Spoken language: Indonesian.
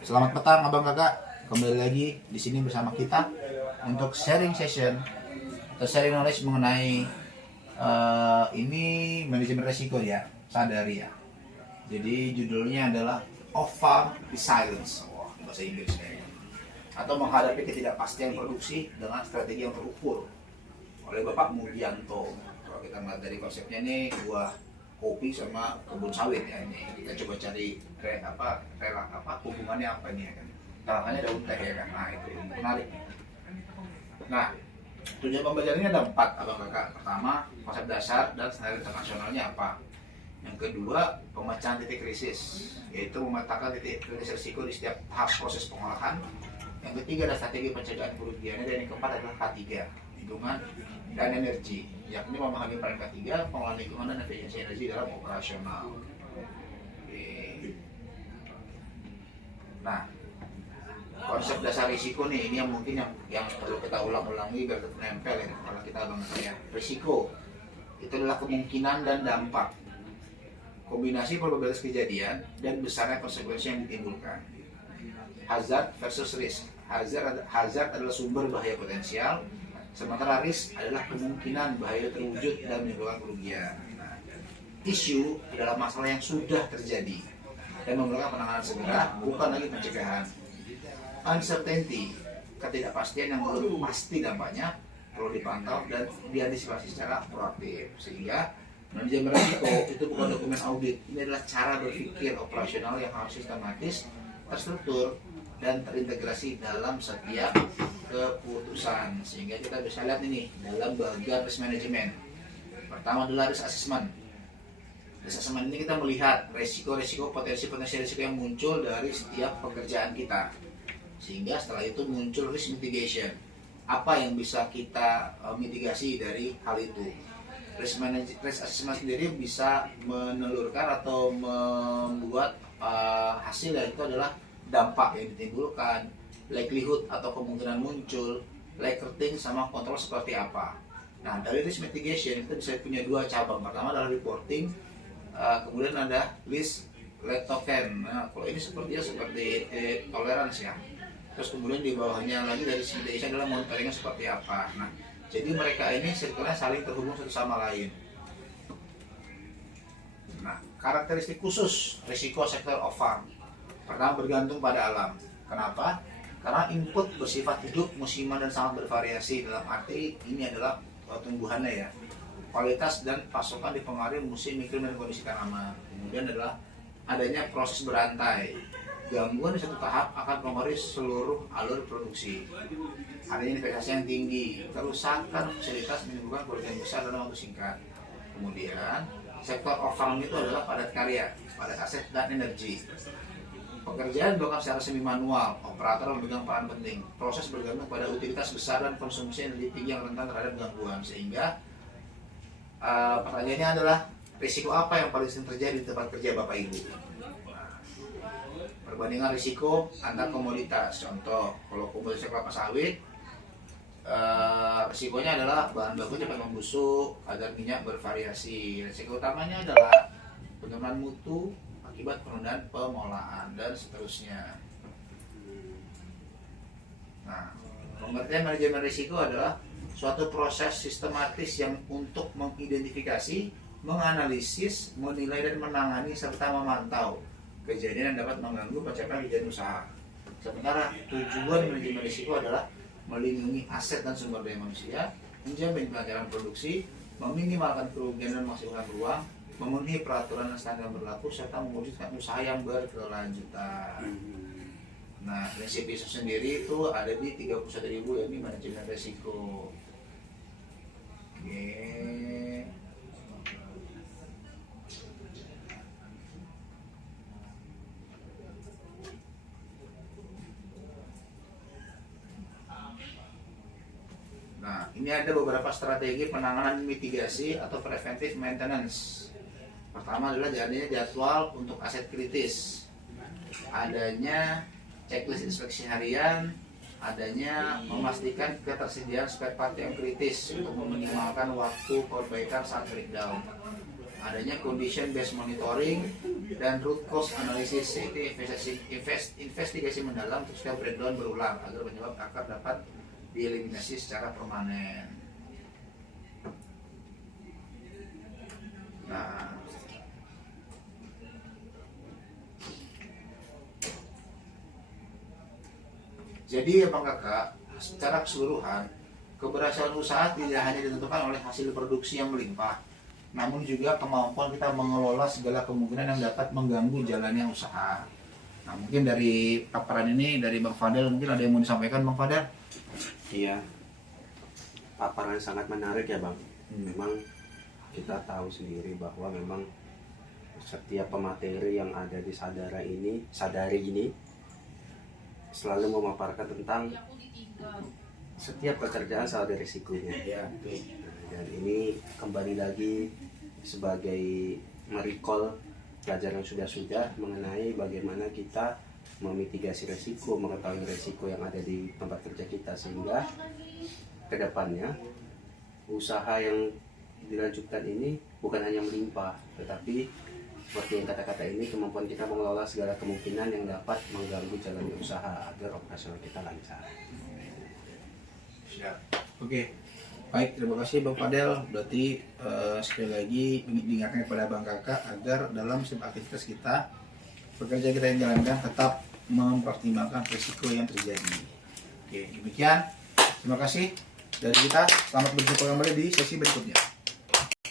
Selamat petang abang kakak, kembali lagi di sini bersama kita untuk sharing session atau sharing knowledge mengenai ini manajemen resiko ya, sadari ya. Jadi judulnya adalah Overcome Resilience, wah bahasa Inggris kayaknya. Atau menghadapi ketidakpastian produksi dengan strategi yang terukur oleh Bapak Mugianto. Kalau kita melihat dari konsepnya ini buah kopi sama kebun sawit ya ini. Kita coba cari hubungannya apa ini ya kan. Tengahnya daun teh ya kan. Nah itu menarik. Nah tujuan pembelajarannya ada 4 abang kakak. Pertama konsep dasar dan skenario internasionalnya apa. Yang kedua pemecahan titik krisis, yaitu memetakan titik krisis risiko di setiap tahap proses pengolahan. Yang ketiga adalah strategi pencegahan kerugiannya, dan yang keempat adalah K3, lingkungan dan energi, yakni memahami peran K3, pengelolaan lingkungan dan efisiensi energi dalam operasional. Oke. Nah, konsep dasar risiko nih, ini yang mungkin yang perlu kita ulang-ulangi biar tetap nempel ya kalau kita banget ya. Risiko itu adalah kemungkinan dan dampak, kombinasi probabilitas kejadian dan besarnya konsekuensi yang ditimbulkan. Hazard versus risk. Hazard adalah sumber bahaya potensial, sementara risk adalah kemungkinan bahaya terwujud dan menimbulkan kerugian. Nah, isu adalah masalah yang sudah terjadi dan memerlukan penanganan segera, bukan lagi pencegahan. Uncertainty, ketidakpastian yang belum pasti dampaknya, perlu dipantau dan diantisipasi secara proaktif. Sehingga manajemen risiko itu bukan dokumen audit, ini adalah cara berpikir operasional yang harus sistematis, terstruktur, dan terintegrasi dalam setiap keputusan. Sehingga kita bisa lihat ini dalam bagian risk management. Pertama adalah risk assessment. Risk assessment ini kita melihat resiko-resiko, potensi-potensi risiko yang muncul dari setiap pekerjaan kita. Sehingga setelah itu muncul risk mitigation. Apa yang bisa kita mitigasi dari hal itu? Risk assessment sendiri bisa menelurkan atau membuat hasil dari itu adalah dampak yang ditimbulkan, likelihood atau kemungkinan muncul, recruiting sama kontrol seperti apa. Nah dari risk mitigation kita bisa punya 2 cabang. Pertama adalah reporting, kemudian ada risk token. Nah kalau ini seperti tolerance ya. Terus kemudian di bawahnya lagi dari risk mitigation adalah monitoringnya seperti apa. Nah jadi mereka ini sebetulnya saling terhubung satu sama lain. Nah karakteristik khusus risiko sektor of farm. Pertama bergantung pada alam. Kenapa? Karena input bersifat hidup, musiman dan sangat bervariasi. Dalam arti ini adalah tumbuhannya ya. Kualitas dan pasokan dipengaruhi musim, iklim dan kondisi tanaman. Kemudian adalah adanya proses berantai. Gangguan di satu tahap akan mempengaruhi seluruh alur produksi. Adanya investasi yang tinggi, kerusakan fasilitas menimbulkan kerugian besar dalam waktu singkat. Kemudian sektor of farm itu adalah padat karya, padat aset dan energi. Pekerjaan dilakukan secara semi manual, operator memegang peran penting. Proses bergantung pada utilitas besar dan konsumsi energi tinggi yang rentan terhadap gangguan. Sehingga pertanyaannya adalah risiko apa yang paling sering terjadi di tempat kerja Bapak Ibu? Perbandingan risiko antar komoditas. Contoh, kalau komoditas kelapa sawit, risikonya adalah bahan baku cepat membusuk, kadar minyak bervariasi. Risiko utamanya adalah penurunan mutu akibat penundaan pengolahan dan seterusnya. Nah, pengertian manajemen risiko adalah suatu proses sistematis yang untuk mengidentifikasi, menganalisis, menilai dan menangani serta memantau kejadian yang dapat mengganggu pencapaian tujuan usaha. Sementara tujuan manajemen risiko adalah melindungi aset dan sumber daya manusia, menjamin kelancaran produksi, meminimalkan kerugian dan memaksimalkan peluang, memenuhi peraturan dan standar berlaku, serta mewujudkan usaha yang berkelanjutan. Nah, prinsip ISO sendiri itu ada di 31.000 yakni manajemen risiko. Oke. Nah, ini ada beberapa strategi penanganan mitigasi atau preventive maintenance. Pertama adalah adanya jadwal untuk aset kritis, adanya checklist inspeksi harian, adanya memastikan ketersediaan spare part yang kritis untuk meminimalkan waktu perbaikan saat breakdown. adanya condition based monitoring dan root cause analysis, itu investigasi mendalam untuk setiap breakdown berulang agar penyebab akar dapat dieliminasi secara permanen. Nah, jadi ya Bang Kakak, secara keseluruhan keberhasilan usaha tidak hanya ditentukan oleh hasil produksi yang melimpah, namun juga kemampuan kita mengelola segala kemungkinan yang dapat mengganggu jalannya usaha. Nah, mungkin dari paparan ini dari Bang Fadel, mungkin ada yang mau disampaikan Bang Fadel? Iya, paparan sangat menarik ya Bang. Memang kita tahu sendiri bahwa memang setiap pemateri yang ada di Sadari ini selalu memaparkan tentang setiap pekerjaan selalu ada risikonya. Ya, Dan ini kembali lagi sebagai merecall pelajaran sudah mengenai bagaimana kita memitigasi resiko, mengetahui resiko yang ada di tempat kerja kita, sehingga kedepannya usaha yang dilanjutkan ini bukan hanya melimpah, tetapi seperti yang kata-kata ini, kemampuan kita mengelola segala kemungkinan yang dapat mengganggu jalannya usaha agar operasional kita lancar. siap. Oke, baik, terima kasih Bang Fadel. Berarti sekali lagi diingatkan kepada Bang Kakak agar dalam setiap aktivitas kita, pekerjaan kita yang jalankan tetap mempertimbangkan risiko yang terjadi. Oke, demikian. Terima kasih dari kita. Selamat berjumpa kembali di sesi berikutnya.